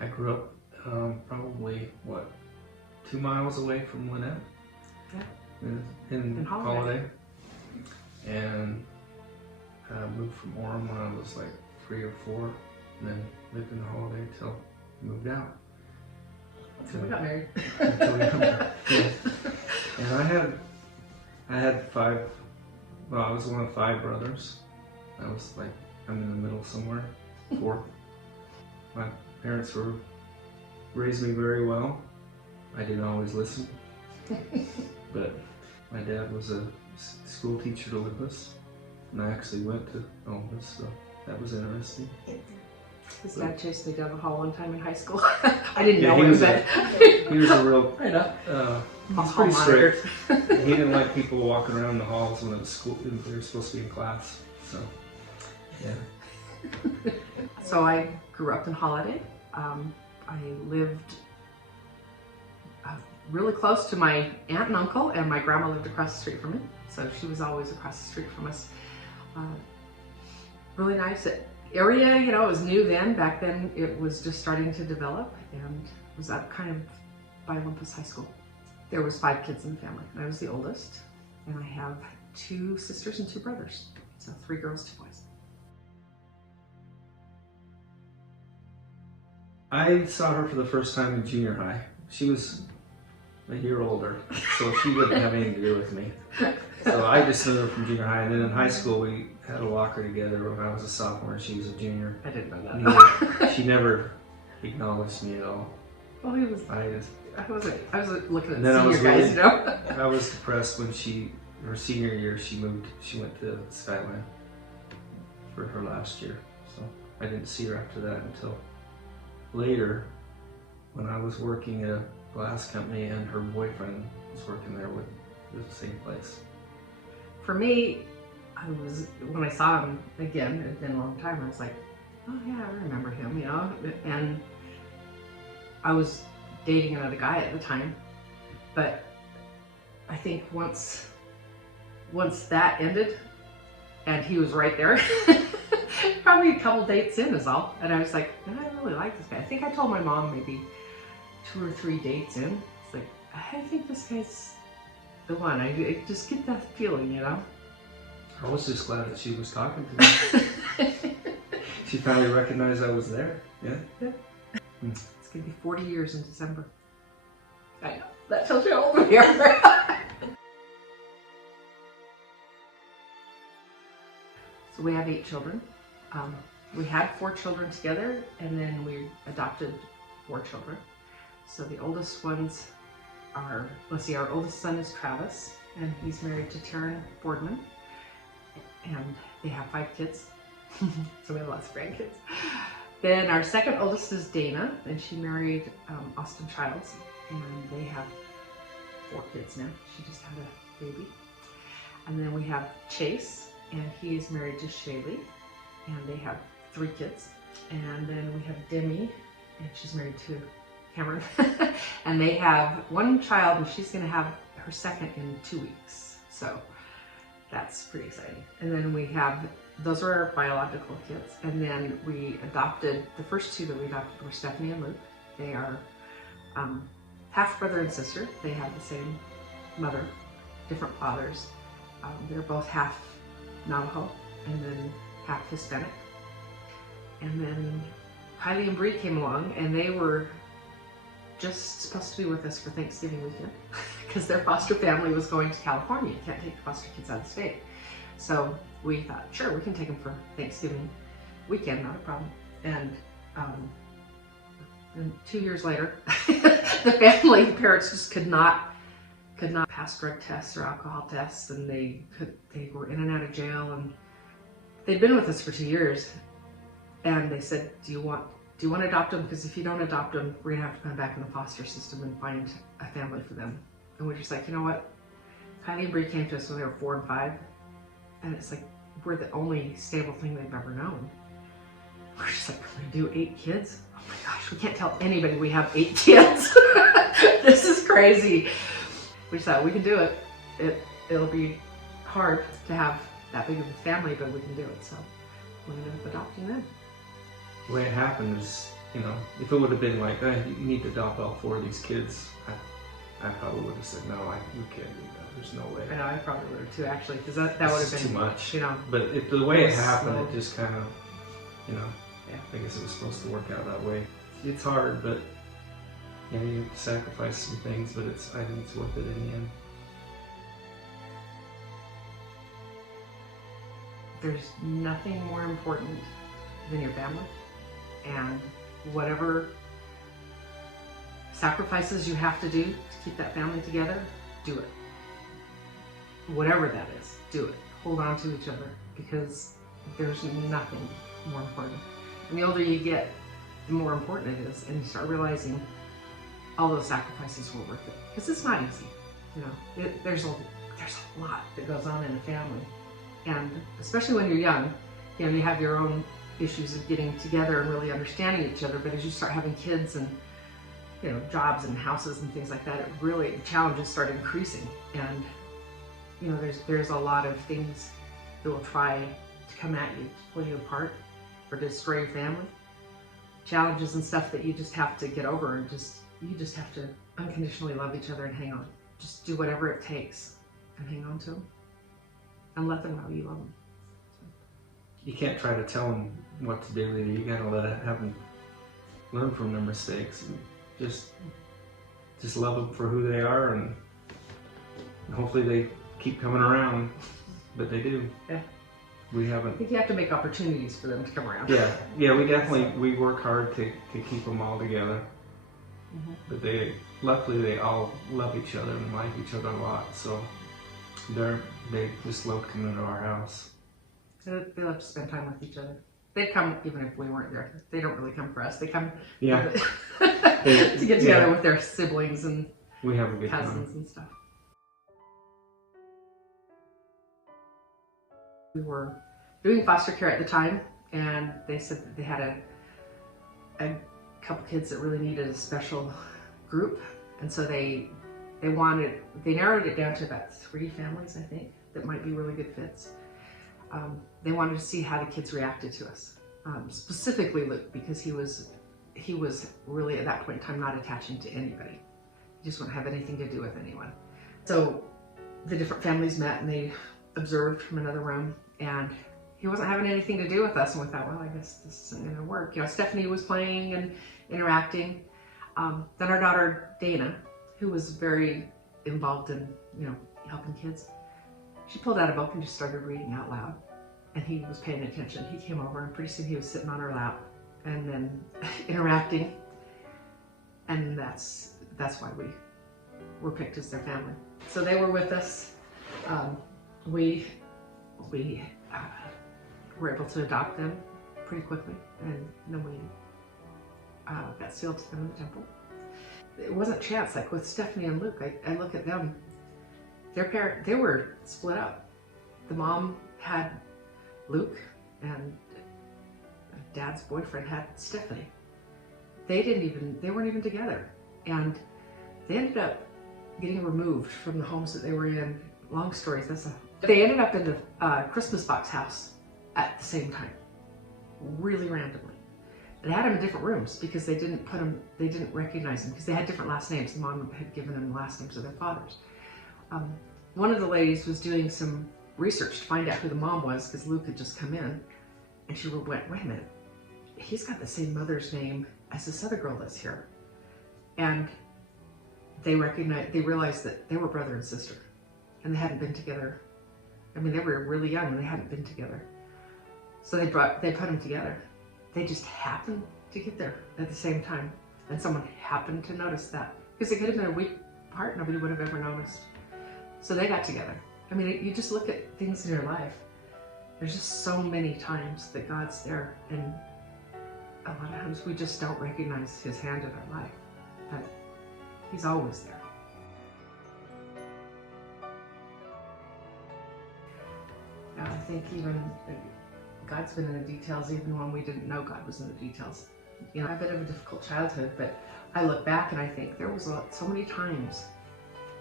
I grew up probably, 2 miles away from Lanette? Yeah. In Holiday. And moved from Orem when I was like 3 or 4, and then lived in Holiday till we moved out. Until we got married. Until we got married. Yeah. And I had 5, well, I was one of 5 brothers. I was like, I'm in the middle somewhere, 4th. My parents raised me very well. I didn't always listen, but my dad was a school teacher to live us, and I actually went to Olympus, so that was interesting. His dad chased me down the hall one time in high school. I didn't know he him, was but he was a real, I know. he was pretty strict. He didn't like people walking around the halls when it was school, when they were supposed to be in class, so, yeah. So I grew up in Holiday. I lived really close to my aunt and uncle, and my grandma lived across the street from me, so she was always across the street from us. Really nice area, you know, it was new then. Back then it was just starting to develop, and was up kind of by Olympus High School. There was 5 kids in the family, and I was the oldest, and I have 2 sisters and 2 brothers, so 3 girls, 2 boys. I saw her for the first time in junior high. She was a year older, so she wouldn't have anything to do with me. So I just knew her from junior high, and then in high school we had a locker together when I was a sophomore and she was a junior. I didn't know that. She never acknowledged me at all. Well, he was. I was looking at the senior guys, you know. I was depressed when her senior year, she went to Skyline for her last year. So I didn't see her after that until later, when I was working at a glass company and her boyfriend was working there with the same place. For me, when I saw him again, it had been a long time, I was like, oh yeah, I remember him, you know. And I was dating another guy at the time, but I think once that ended and he was right there, probably a couple dates in is all, and I was like, I really like this guy. I think I told my mom maybe 2 or 3 dates in. It's like, I think this guy's the one. I just get that feeling, you know. I was just glad that she was talking to me. She finally recognized I was there. Yeah. It's gonna be 40 years in December. I know. That tells you how old we are. So we have 8 children. We had 4 children together, and then we adopted 4 children. So the oldest ones are, our oldest son is Travis, and he's married to Taryn Boardman, and they have 5 kids. So we have lots of grandkids. Then our second oldest is Dana, and she married Austin Childs, and they have 4 kids now. She just had a baby. And then we have Chase, and he is married to Shaylee, and they have 3 kids. And then we have Demi, and she's married to Cameron. And they have 1 child, and she's gonna have her second in 2 weeks. So that's pretty exciting. And then we have, those are our biological kids. And then we adopted, the first 2 that we adopted were Stephanie and Luke. They are half brother and sister. They have the same mother, different fathers. They're both half Navajo and then half Hispanic. And then Kylie and Bree came along, and they were just supposed to be with us for Thanksgiving weekend because their foster family was going to California. You can't take foster kids out of the state. So we thought, sure, we can take them for Thanksgiving weekend, not a problem. And 2 years later, the parents just could not pass drug tests or alcohol tests, and they were in and out of jail, and they'd been with us for 2 years. And they said, do you want to adopt them? Because if you don't adopt them, we're gonna have to come back in the foster system and find a family for them. And we're just like, you know what? Kylie and Bree came to us when they were 4 and 5, and it's like, we're the only stable thing they've ever known. We're just like, can we do 8 kids? Oh my gosh, we can't tell anybody we have 8 kids. This is crazy. We just thought, we can do it. It'll be hard to have that big of a family, but we can do it. So we ended up adopting them. The way it happened is you know, if it would have been like, you need to adopt all 4 of these kids, I probably would have said, no, we can't do that. There's no way. I know, I probably would have too, actually, because that would have been too much. You know, but the way it happened, slow. it just kind of, you know, Yeah. I guess it was supposed to work out that way. It's hard, but you know, you have to sacrifice some things, but I think it's worth it in the end. There's nothing more important than your family, and whatever sacrifices you have to do to keep that family together, do it. Whatever that is, do it. Hold on to each other, because there's nothing more important. And the older you get, the more important it is, and you start realizing all those sacrifices were worth it. Because it's not easy, you know. There's a lot that goes on in a family, and especially when you're young, you know, you have your own issues of getting together and really understanding each other. But as you start having kids and, you know, jobs and houses and things like that, the challenges start increasing, and you know, there's a lot of things that will try to come at you, to pull you apart, or destroy your family. Challenges and stuff that you just have to get over, and you just have to unconditionally love each other and hang on. Just do whatever it takes and hang on to them, and let them know you love them. You can't try to tell them what to do. You gotta have them learn from their mistakes, and just love them for who they are, and hopefully they keep coming around. But they do. Yeah. We haven't. I think you have to make opportunities for them to come around. Yeah, we definitely we work hard to keep them all together. Mm-hmm. But luckily they all love each other and like each other a lot. So they just love coming to our house. They love to spend time with each other. They come even if we weren't there. They don't really come for us. They come to get together with their siblings and we have a good cousins time. And stuff. We were doing foster care at the time, and they said that they had a couple kids that really needed a special group, and so they narrowed it down to about 3 families, I think, that might be really good fits. They wanted to see how the kids reacted to us, specifically Luke, because he was really at that point in time not attaching to anybody. He just wouldn't have anything to do with anyone. So the different families met and they observed from another room, and he wasn't having anything to do with us, and we thought, well, I guess this isn't going to work. You know, Stephanie was playing and interacting. Then our daughter Dana, who was very involved in, you know, helping kids, she pulled out a book and just started reading out loud, and he was paying attention. He came over, and pretty soon he was sitting on her lap and then interacting, and that's why we were picked as their family. So they were with us. We were able to adopt them pretty quickly, and then we got sealed to them in the temple. It wasn't chance. Like with Stephanie and Luke, I look at them. They were split up. The mom had Luke, and Dad's boyfriend had Stephanie. They weren't even together, and they ended up getting removed from the homes that they were in. Long stories. They ended up in the Christmas box house at the same time, really randomly. They had them in different rooms because they didn't recognize them because they had different last names. The mom had given them the last names of their fathers. One of the ladies was doing some research to find out who the mom was because Luke had just come in, and she went, wait a minute, he's got the same mother's name as this other girl that's here. And they realized that they were brother and sister, and they hadn't been together. I mean, they were really young and they hadn't been together. So they put them together. They just happened to get there at the same time, and someone happened to notice that because it could have been a week apart. Nobody would have ever noticed. So they got together. I mean, you just look at things in your life. There's just so many times that God's there, and a lot of times we just don't recognize His hand in our life, but He's always there. I think even God's been in the details, even when we didn't know God was in the details. You know, I had a bit of a difficult childhood, but I look back and I think there was so many times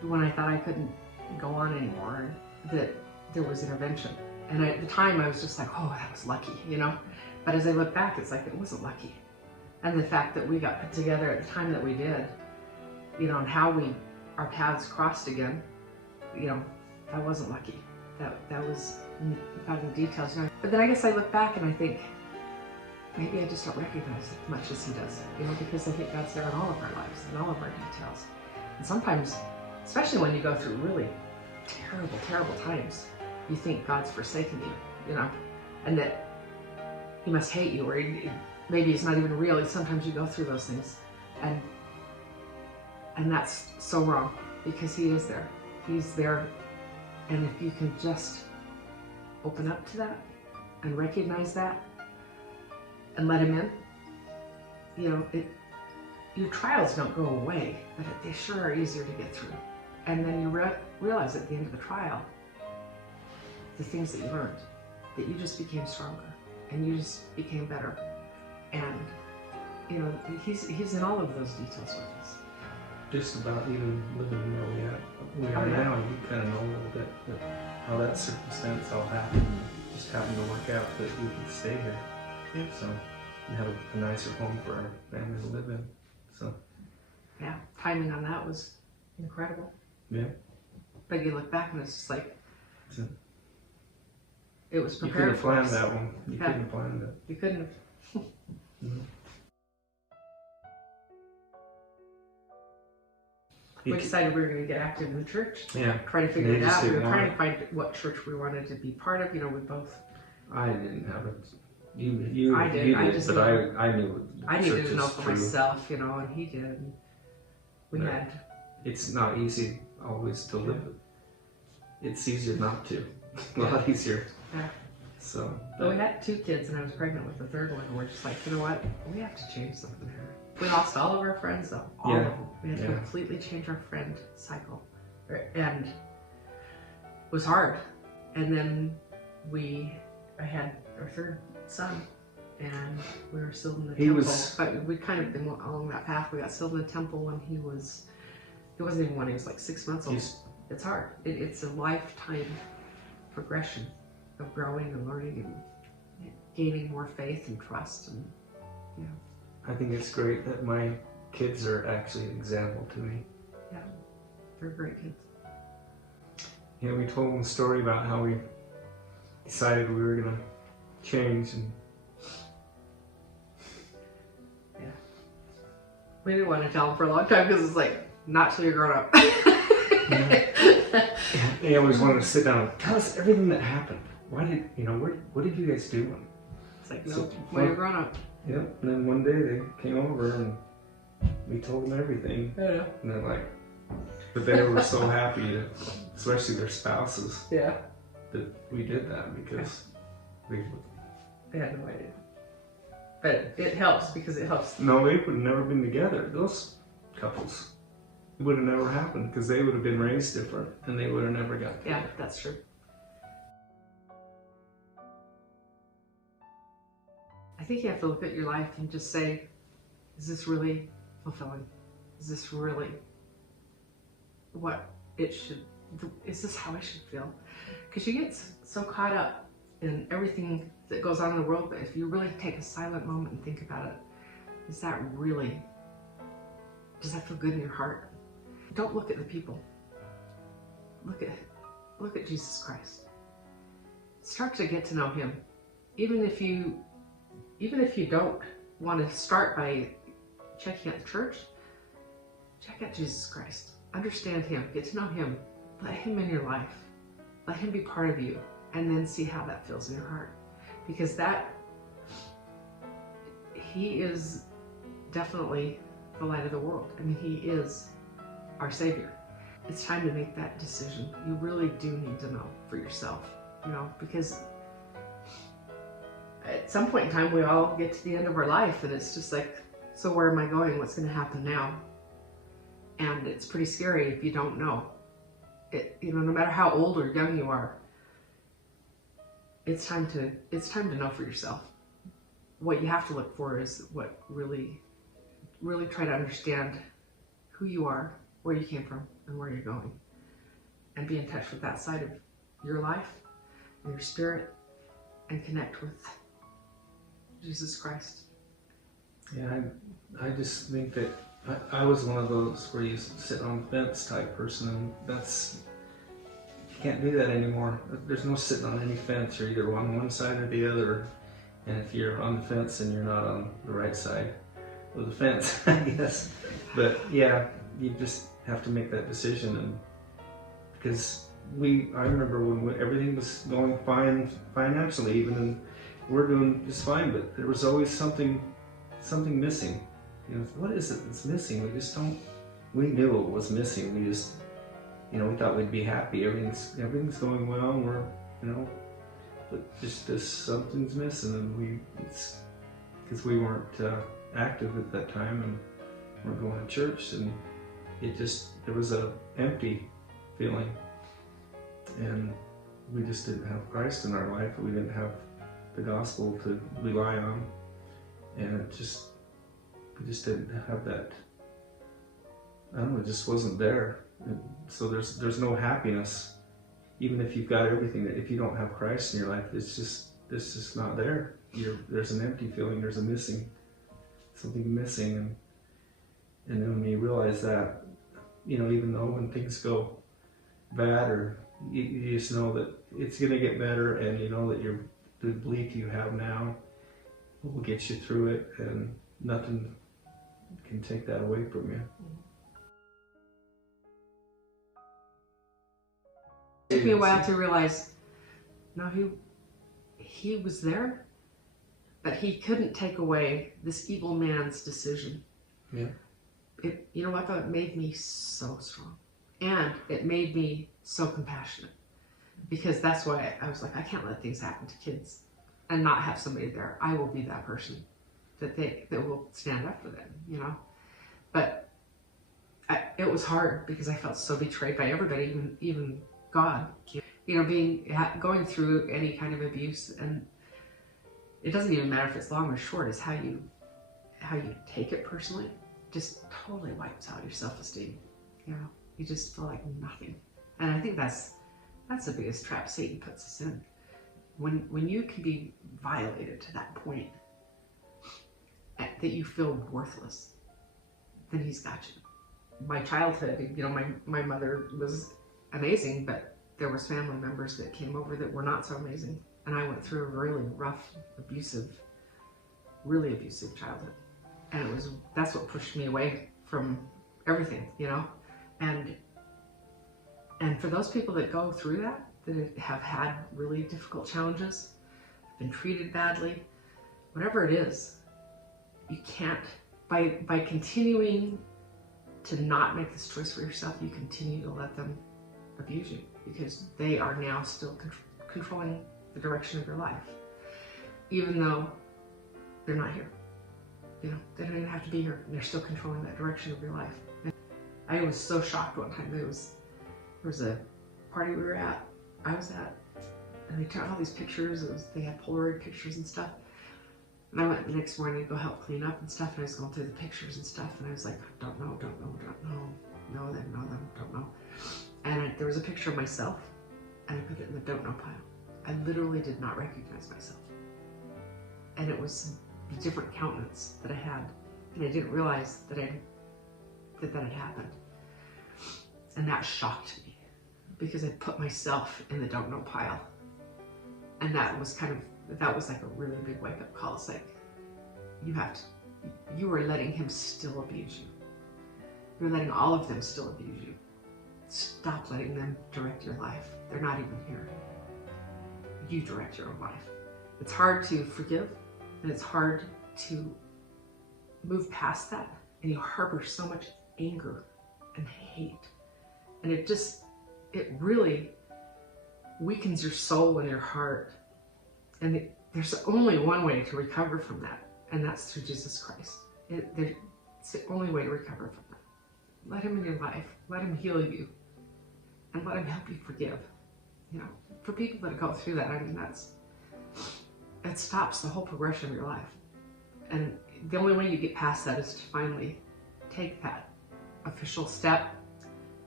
when I thought I couldn't go on anymore that there was intervention. And at the time I was just like, oh, that was lucky, you know? But as I look back, it's like, it wasn't lucky. And the fact that we got put together at the time that we did, you know, and how our paths crossed again, you know, that wasn't lucky. That was God in details. You know? But then I guess I look back and I think, maybe I just don't recognize it as much as he does, you know, because I think God's there in all of our lives and all of our details. And sometimes, especially when you go through really terrible, terrible times, you think God's forsaken you, you know, and that he must hate you, or maybe it's not even real. Sometimes you go through those things, and that's so wrong, because he is there. He's there, and if you can just open up to that and recognize that and let him in, you know, your trials don't go away, but they sure are easier to get through. And then you realize at the end of the trial, the things that you learned, that you just became stronger, and you just became better. And, you know, he's in all of those details with us. Just about even living where we are now, you kind of know a little bit how that circumstance all happened, and just happened to work out that we could stay here. Yeah. So we have a nicer home for our family to live in. So yeah, timing on that was incredible. Yeah. But you look back and it's just like, it was you prepared couldn't have for planned us. that one. You couldn't have planned it. You couldn't have. Mm-hmm. We decided we were going to get active in the church. Yeah. Try to figure They it just out. We were didn't trying want to find what church we wanted to be part of. You know, we both. I didn't have it. I did. You I did, just but knew. I knew. I needed to know was for true. myself, you know, and he did. We Right. had. It's not easy always to live it. It's easier not to. A lot easier. Yeah. So. But we had 2 kids, and I was pregnant with the 3rd one, and we're just like, you know what? We have to change something here. We lost all of our friends, though. All of them. We had to completely change our friend cycle. And it was hard. And then I had our 3rd son, and we were still in the temple. But we kind of been along that path. We got still in the temple when he wasn't even one, he was like 6 months old. It's hard. It's a lifetime progression of growing and learning and gaining more faith and trust. And yeah. I think it's great that my kids are actually an example to me. Yeah, they're great kids. Yeah, we told them a story about how we decided we were gonna change, and yeah, we didn't want to tell them for a long time because it's like, not till you're grown up. They always wanted to sit down and tell us everything that happened. Why did what did you guys do? It's like, no, when you're grown up. Yep. And then one day they came over and we told them everything. Yeah. And they're like, but they were so happy, especially their spouses, Yeah. that we did that because They had no idea. But it helps because it helps. no, they would have never been together. Those couples, it would have never happened because they would have been raised different and they would have never got together. Yeah, that's true. I think you have to look at your life and just say, is this really fulfilling? Is this really what it should, is this how I should feel? Because you get so caught up in everything that goes on in the world, but if you really take a silent moment and think about it, is that really, does that feel good in your heart? Don't look at the people. Look at Jesus Christ. Start to get to know him. Even if you don't want to start by checking out the church, check out Jesus Christ. Understand him. Get to know him. Let him in your life. Let him be part of you. And then see how that feels in your heart. Because he is definitely the light of the world. I mean, he is our Savior. It's time to make that decision. You really do need to know for yourself, because at some point in time, we all get to the end of our life and it's just like, so where am I going? What's going to happen now? And it's pretty scary if you don't know. No matter how old or young you are, it's time to know for yourself. What you have to look for is what really try to understand who you are, where you came from, and where you're going. And be in touch with that side of your life and your spirit and connect with Jesus Christ. Yeah, I just think that I was one of those where you sit on the fence type person, and you can't do that anymore. There's no sitting on any fence. You're either on one side or the other, and if you're on the fence, then you're not on the right side of the fence, I guess. But yeah, you just have to make that decision, and because I remember when everything was going fine financially, even, and we're doing just fine, but there was always something missing. You know, what is it that's missing? We knew it was missing. We just, we thought we'd be happy. Everything's going well, and but just something's missing, and it's because we weren't active at that time, and weren't going to church, and there was a empty feeling, and we just didn't have Christ in our life. We didn't have the gospel to rely on, and we just didn't have that. I don't know, it just wasn't there. And so there's no happiness, even if you've got everything. That if you don't have Christ in your life, it's just not there. There's an empty feeling. There's something missing, and then when you realize that, even though when things go bad, or you just know that it's gonna get better, and you know that the belief you have now will get you through it, and nothing can take that away from you. It took me a while to realize, no, he was there, but he couldn't take away this evil man's decision. Yeah. You know what though? It made me so strong, and it made me so compassionate, because that's why I was like, I can't let things happen to kids and not have somebody there. I will be that person that will stand up for them, But it was hard because I felt so betrayed by everybody, even God. Going through any kind of abuse, and it doesn't even matter if it's long or short, is how you take it personally. Just totally wipes out your self-esteem. You just feel like nothing. And I think that's the biggest trap Satan puts us in. When you can be violated to that point that you feel worthless, then he's got you. My childhood, my mother was amazing, but there was family members that came over that were not so amazing. And I went through a really rough, really abusive childhood. And that's what pushed me away from everything, And for those people that go through that have had really difficult challenges, been treated badly, whatever it is, you can't, by continuing to not make this choice for yourself, you continue to let them abuse you, because they are now still controlling the direction of your life, even though they're not here. They don't even have to be here, and they're still controlling that direction of your life. And I was so shocked one time. There was a party I was at, and they took all these pictures. They had Polaroid pictures and stuff. And I went the next morning to go help clean up and stuff, and I was going through the pictures and stuff, and I was like, don't know, know them, don't know. And there was a picture of myself, and I put it in the don't know pile. I literally did not recognize myself. And it was a different countenance that I had, and I didn't realize that had happened. And that shocked me, because I put myself in the don't know pile. And that was like a really big wake up call. It's like, you are letting him still abuse you. You're letting all of them still abuse you. Stop letting them direct your life. They're not even here. You direct your own life. It's hard to forgive, and it's hard to move past that, and you harbor so much anger and hate. And it really weakens your soul and your heart. And there's only one way to recover from that, and that's through Jesus Christ. It's the only way to recover from that. Let him in your life. Let him heal you. And let him help you forgive. For people that go through that, it stops the whole progression of your life. And the only way you get past that is to finally take that official step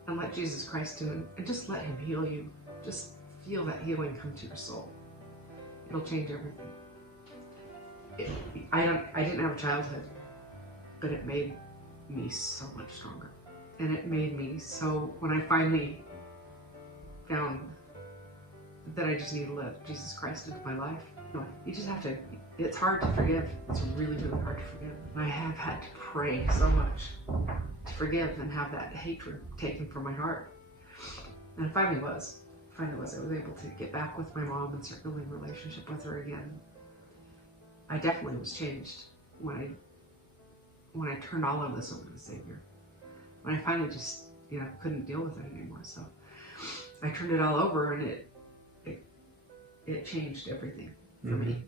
and let Jesus Christ in, and just let him heal you. Just feel that healing come to your soul. It'll change everything. I didn't have a childhood. but it made me so much stronger. And it made me so, when I finally found that I just need to let Jesus Christ into my life, you just have to, it's hard to forgive. It's really, really hard to forgive. And I have had to pray so much to forgive and have that hatred taken from my heart. And it finally was. I was able to get back with my mom and start building a relationship with her again. I definitely was changed when I turned all of this over to the Savior. When I finally just, couldn't deal with it anymore. So I turned it all over, and it changed everything for me.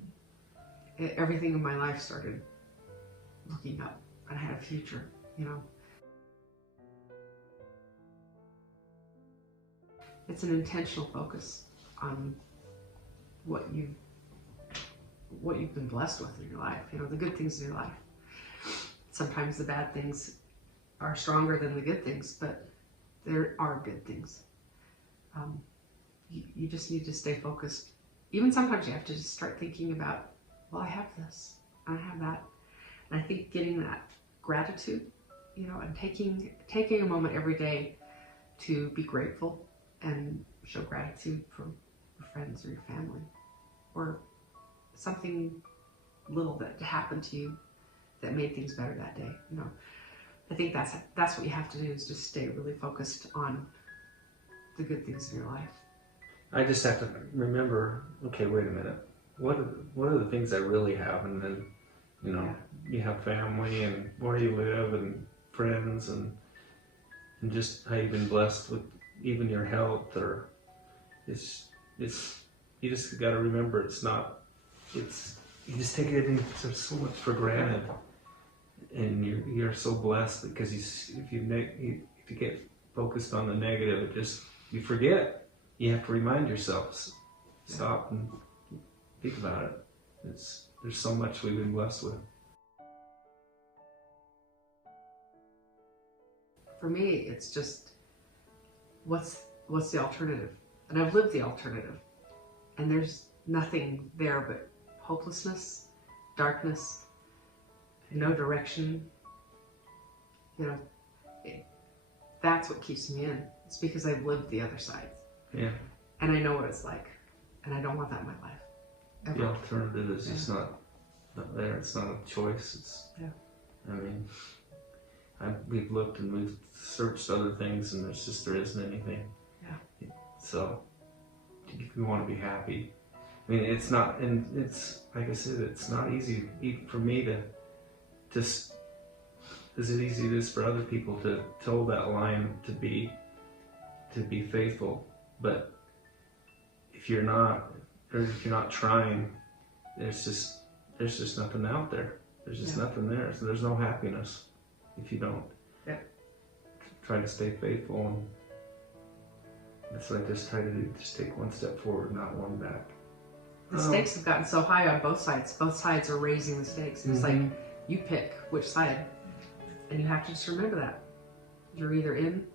Everything in my life started looking up, and I had a future, It's an intentional focus on what you've been blessed with in your life, the good things in your life. Sometimes the bad things are stronger than the good things, but there are good things. You just need to stay focused. Even sometimes you have to just start thinking about, well, I have this, I have that. And I think getting that gratitude, and taking a moment every day to be grateful and show gratitude for your friends or your family, or something little that happened to you that made things better that day. I think that's what you have to do, is just stay really focused on the good things in your life. I just have to remember, okay, wait a minute. What are the things I really have? And then, you have family and where you live and friends and just how you've been blessed with even your health, or you just got to remember you just take everything so much for granted, and you're so blessed because if you get focused on the negative, you forget. You have to remind yourself, stop and think about it. There's so much we've been blessed with. For me, it's just, what's the alternative? And I've lived the alternative, and there's nothing there but hopelessness, darkness, no direction. That's what keeps me in. It's because I've lived the other side. Yeah. And I know what it's like, and I don't want that in my life. Ever. The alternative is just not there. It's not a choice. We've looked and we've searched other things, and there isn't anything. Yeah. So, if you want to be happy, it's not, and it's like I said, it's not easy for me to just. Is it easy it is for other people to toe that line to be faithful? But if you're not trying, there's just nothing out there. There's just nothing there. So there's no happiness if you don't try to stay faithful. And that's what I just try to do. Just take one step forward, not one back. The stakes have gotten so high on both sides. Both sides are raising the stakes. It's like, you pick which side, and you have to just remember that you're either in.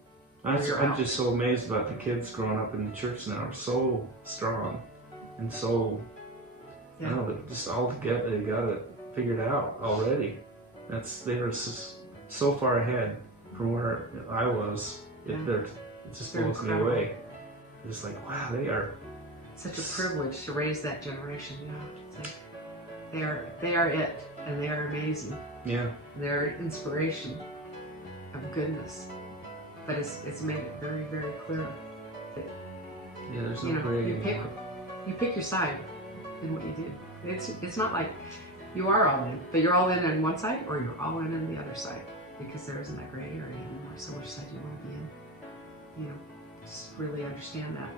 I'm just so amazed about the kids growing up in the church now. Are so strong and so, I don't know, just all together. They got it figured out already. They were so far ahead from where I was. It just blows me away. It's like, wow, they are such a privilege to raise that generation. It's like, they are it, and they are amazing. Yeah. They're inspiration of goodness. But it's made it very, very clear that there's no gray. You pick your side in what you do. It's not like you are all in, but you're all in on one side or you're all in on the other side, because there isn't that gray area anymore. So which side do you want to be in? Just really understand that.